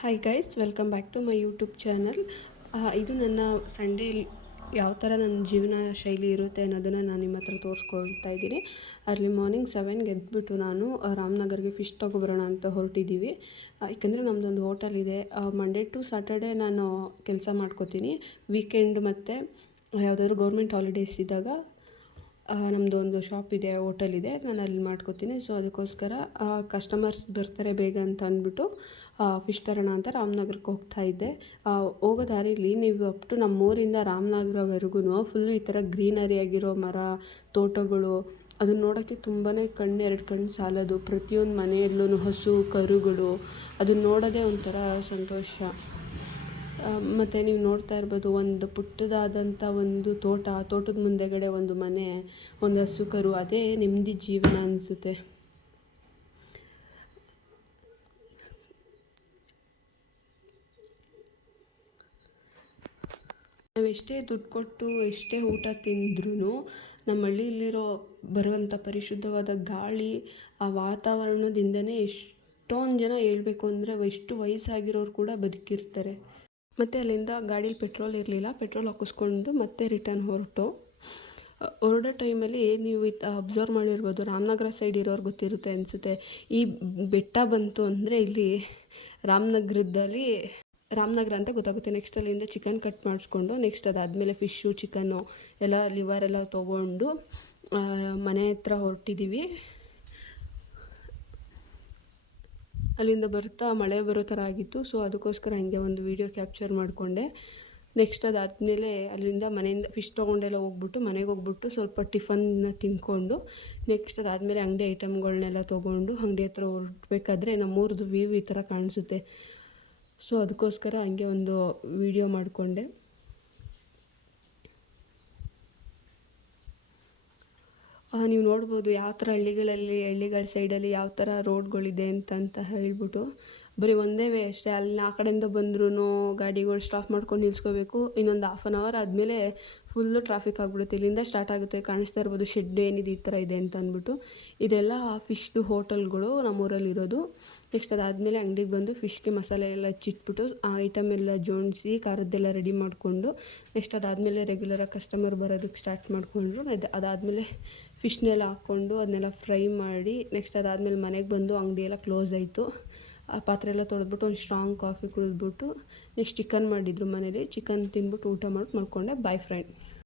Hi guys, welcome back to my YouTube channel. ಇದು ನನ್ನ Sunday ಯಾವ ಥರ ನನ್ನ ಜೀವನ ಶೈಲಿ ಇರುತ್ತೆ ಅನ್ನೋದನ್ನು ನಾನು ನಿಮ್ಮ ಹತ್ರ ತೋರಿಸ್ಕೊಳ್ತಾ ಇದ್ದೀನಿ. ಅರ್ಲಿ ಮಾರ್ನಿಂಗ್ 7ಗೆ ಎದ್ಬಿಟ್ಟು ನಾನು ರಾಮನಗರ್ಗೆ ಫಿಶ್ ತೊಗೊಬರೋಣ ಅಂತ ಹೊರಟಿದ್ದೀವಿ. ಯಾಕೆಂದರೆ ನಮ್ಮದೊಂದು ಹೋಟೆಲ್ ಇದೆ. ಮಂಡೇ ಟು ಸ್ಯಾಟರ್ಡೇ ನಾನು ಕೆಲಸ ಮಾಡ್ಕೋತೀನಿ. ವೀಕೆಂಡ್ ಮತ್ತು ಯಾವುದಾದ್ರು ಗೌರ್ಮೆಂಟ್ ಹಾಲಿಡೇಸ್ ಇದ್ದಾಗ ನಮ್ಮದು ಒಂದು ಶಾಪ್ ಇದೆ, ಹೋಟೆಲ್ ಇದೆ, ನಾನು ಅಲ್ಲಿ ಮಾಡ್ಕೋತೀನಿ. ಸೊ ಅದಕ್ಕೋಸ್ಕರ ಕಸ್ಟಮರ್ಸ್ ಬರ್ತಾರೆ ಬೇಗ ಅಂತ ಅಂದ್ಬಿಟ್ಟು ಫಿಶ್ ತರೋಣ ಅಂತ ರಾಮನಗರಕ್ಕೆ ಹೋಗ್ತಾ ಇದ್ದೆ. ಹೋಗೋ ದಾರಿಲಿ ನೀವು ಅಪ್ ಟು ನಮ್ಮೂರಿಂದ ರಾಮನಗರವರೆಗೂ ಫುಲ್ಲು ಈ ಥರ ಗ್ರೀನರಿ ಆಗಿರೋ ಮರ, ತೋಟಗಳು, ಅದನ್ನ ನೋಡೋಕ್ಕೆ ತುಂಬಾ ಎರಡು ಕಣ್ಣು ಸಾಲದು. ಪ್ರತಿಯೊಂದು ಮನೆಯಲ್ಲೂ ಹಸು ಕರುಗಳು, ಅದನ್ನ ನೋಡೋದೇ ಒಂಥರ ಸಂತೋಷ. ಮತ್ತು ನೀವು ನೋಡ್ತಾ ಇರ್ಬೋದು, ಒಂದು ಪುಟ್ಟದಾದಂಥ ಒಂದು ತೋಟದ ಮುಂದೆಗಡೆ ಒಂದು ಮನೆ, ಒಂದು ಹಸು ಕರು, ಅದೇ ನೆಮ್ಮದಿ ಜೀವನ ಅನಿಸುತ್ತೆ. ನಾವು ಎಷ್ಟೇ ದುಡ್ಡು ಕೊಟ್ಟು ಎಷ್ಟೇ ಊಟ ತಿಂದ್ರೂ ನಮ್ಮ ಹಳ್ಳಿಯಲ್ಲಿರೋ ಬರುವಂಥ ಪರಿಶುದ್ಧವಾದ ಗಾಳಿ, ಆ ವಾತಾವರಣದಿಂದನೇ ಎಷ್ಟೊಂದು ಜನ ಹೇಳ್ಬೇಕು ಅಂದರೆ ಎಷ್ಟು ವಯಸ್ಸಾಗಿರೋರು ಕೂಡ ಬದುಕಿರ್ತಾರೆ. ಮತ್ತು ಅಲ್ಲಿಂದ ಗಾಡೀಲಿ ಪೆಟ್ರೋಲ್ ಇರಲಿಲ್ಲ, ಪೆಟ್ರೋಲ್ ಹಾಕಿಸ್ಕೊಂಡು ಮತ್ತೆ ರಿಟರ್ನ್ ಹೊರಡೋ ಟೈಮಲ್ಲಿ ನೀವು ಅಬ್ಸರ್ವ್ ಮಾಡಿರ್ಬೋದು, ರಾಮನಗರ ಸೈಡ್ ಇರೋರು ಗೊತ್ತಿರುತ್ತೆ ಅನಿಸುತ್ತೆ. ಈ ಬೆಟ್ಟ ಬಂತು ಅಂದರೆ ಇಲ್ಲಿ ರಾಮನಗರ ಅಂತ ಗೊತ್ತಾಗುತ್ತೆ. ನೆಕ್ಸ್ಟ್ ಅಲ್ಲಿಂದ ಚಿಕನ್ ಕಟ್ ಮಾಡಿಸ್ಕೊಂಡು ನೆಕ್ಸ್ಟ್ ಅದಾದಮೇಲೆ ಫಿಶ್ಶು, ಚಿಕನ್ನು ಎಲ್ಲ ಲಿವರೆಲ್ಲ ತೊಗೊಂಡು ಮನೆ ಹತ್ರ ಹೊರಟಿದ್ದೀವಿ. ಅಲ್ಲಿಂದ ಬರ್ತಾ ಮಳೆ ಬರೋ ಥರ ಆಗಿತ್ತು. ಸೊ ಅದಕ್ಕೋಸ್ಕರ ಹಂಗೆ ಒಂದು ವೀಡಿಯೋ ಕ್ಯಾಪ್ಚರ್ ಮಾಡಿಕೊಂಡೆ. ನೆಕ್ಸ್ಟ್ ಅದಾದಮೇಲೆ ಅಲ್ಲಿಂದ ಮನೆಯಿಂದ ಫಿಶ್ ತೊಗೊಂಡೆಲ್ಲ ಹೋಗ್ಬಿಟ್ಟು ಮನೆಗೆ ಹೋಗ್ಬಿಟ್ಟು ಸ್ವಲ್ಪ ಟಿಫನ್ನ ತಿಂದ್ಕೊಂಡು ನೆಕ್ಸ್ಟ್ ಅದಾದಮೇಲೆ ಅಂಗಡಿ ಐಟಮ್ಗಳನ್ನೆಲ್ಲ ತೊಗೊಂಡು ಅಂಗಡಿ ಹತ್ರ ಹೊರಡ್ಬೇಕಾದ್ರೆ ನಮ್ಮೂರದ್ದು ವ್ಯೂ ಈ ಥರ ಕಾಣಿಸುತ್ತೆ. ಸೊ ಅದಕ್ಕೋಸ್ಕರ ಹಂಗೆ ಒಂದು ವೀಡಿಯೋ ಮಾಡಿಕೊಂಡೆ. ನೀವು ನೋಡ್ಬೋದು ಯಾವ ಥರ ಹಳ್ಳಿಗಳ ಸೈಡಲ್ಲಿ ಯಾವ ಥರ ರೋಡ್ಗಳಿದೆ ಅಂತ ಹೇಳ್ಬಿಟ್ಟು. ಬರೀ ಒಂದೇ ವೇ ಅಷ್ಟೇ. ಅಲ್ಲಿ ಆ ಕಡೆಯಿಂದ ಬಂದ್ರೂ ಗಾಡಿಗಳು ಸ್ಟಾಪ್ ಮಾಡ್ಕೊಂಡು ನಿಲ್ಸ್ಕೋಬೇಕು. ಇನ್ನೊಂದು 1/2 ಅವರ್ ಆದಮೇಲೆ ಫುಲ್ಲು ಟ್ರಾಫಿಕ್ ಆಗಿಬಿಡುತ್ತೆ. ಇಲ್ಲಿಂದ ಸ್ಟಾರ್ಟ್ ಆಗುತ್ತೆ. ಕಾಣಿಸ್ತಾ ಇರ್ಬೋದು ಶೆಡ್ ಏನಿದೆ ಈ ಥರ ಇದೆ ಅಂತ ಅಂದ್ಬಿಟ್ಟು. ಇದೆಲ್ಲ ಫಿಶ್ದು ಹೋಟೆಲ್ಗಳು ನಮ್ಮೂರಲ್ಲಿರೋದು. ನೆಕ್ಸ್ಟ್ ಅದಾದಮೇಲೆ ಅಂಗಡಿಗೆ ಬಂದು ಫಿಶ್ಗೆ ಮಸಾಲೆ ಎಲ್ಲ ಹಚ್ಚಿಟ್ಬಿಟ್ಟು ಆ ಐಟಮ್ ಎಲ್ಲ ಜೋಡಿಸಿ ಖಾರದ್ದೆಲ್ಲ ರೆಡಿ ಮಾಡಿಕೊಂಡು ನೆಕ್ಸ್ಟ್ ಅದಾದಮೇಲೆ ರೆಗ್ಯುಲರಾಗಿ ಕಸ್ಟಮರ್ ಬರೋದಕ್ಕೆ ಸ್ಟಾರ್ಟ್ ಮಾಡಿಕೊಂಡ್ರು. ಅದಾದಮೇಲೆ ಫಿಶ್ನೆಲ್ಲ ಹಾಕ್ಕೊಂಡು ಅದನ್ನೆಲ್ಲ ಫ್ರೈ ಮಾಡಿ ನೆಕ್ಸ್ಟ್ ಅದಾದಮೇಲೆ ಮನೆಗೆ ಬಂದು ಅಂಗಡಿ ಎಲ್ಲ ಕ್ಲೋಸ್ ಆಯಿತು. ಆ ಪಾತ್ರೆ ಎಲ್ಲ ತೊಳೆದ್ಬಿಟ್ಟು ಒಂದು ಸ್ಟ್ರಾಂಗ್ ಕಾಫಿ ಕುಡಿದ್ಬಿಟ್ಟು ನೆಕ್ಸ್ಟ್ ಚಿಕನ್ ಮಾಡಿದ್ರು ಮನೇಲಿ. ಚಿಕನ್ ತಿಂದ್ಬಿಟ್ಟು ಊಟ ಮಾಡ್ಕೊಂಡೆ. Boy friend.